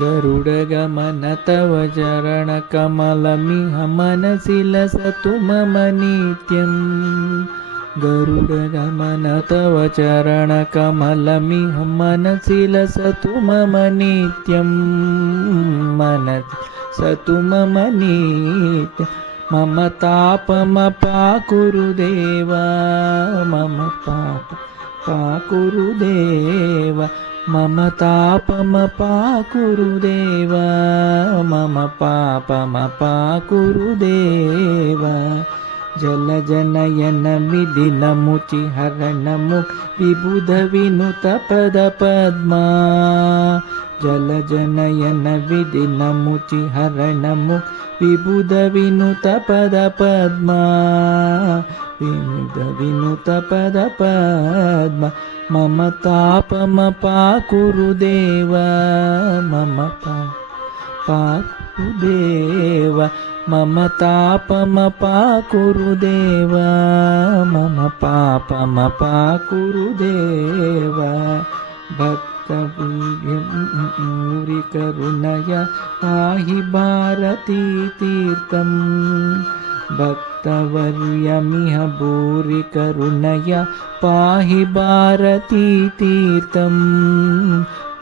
गरुडगमन तव चरणकमलमिह मनसि लसतु मम नित्यम् गरुडगमन तव चरणकमलमिह मनसि लसतु मम नित्यं मनसि सतु मम नित्यं मम तापमपाकुरु देव मम पाकुरु देव मम तापमपाकुरु देव मम पापमपाकुरु देव जलजनयन विधिनमुचिहरणमु विबुधविनुतपदपद्मा जलजनयन विधिनमुचिहरणमु विबुधविनुतपदपद्मा विनुतपदपद्मा मम तापमपाकुरु देव मम पाकुरु देव मम तापमपाकुरु देव मम पापमपाकुरु देव भक्तवीर्यमुरिकरुणया पाहि भारती तीर्थं भक्तवर्यमिह भूरि करुणया पाहि भारती तीर्थं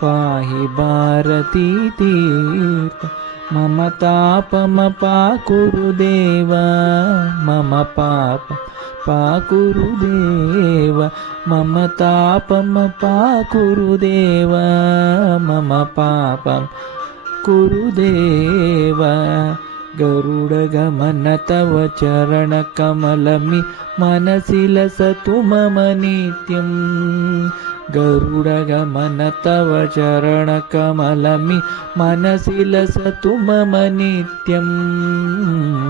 पाहि भारती तीर्थं मम तापमपाकुरु देव मम पाकुरु देव मम तापमपाकुरु देव मम पापं कुरु देव गरुडगमन तव चरणकमलमि मनसि लसतु मम नित्यं गरुडगमन तव चरणकमलमि मनसि लसतु मम नित्यं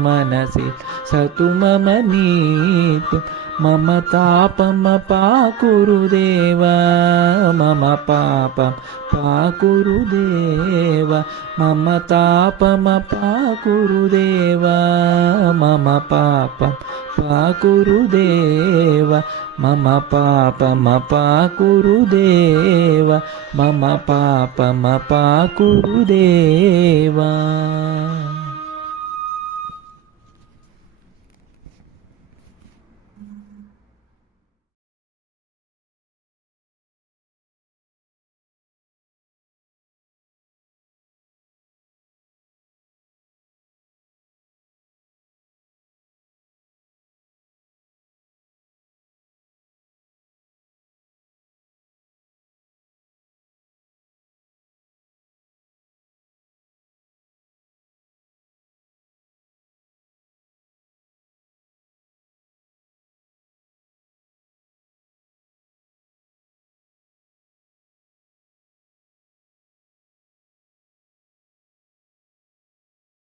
मनसि सतु मम नित्यं मम तापमपाकुरु देव मम पापं पाकुरु देव मम तापमपाकुरु देव मम पापं पाकुरु देव मम पापमपाकुरु देव मम पापमपाकुरु देव।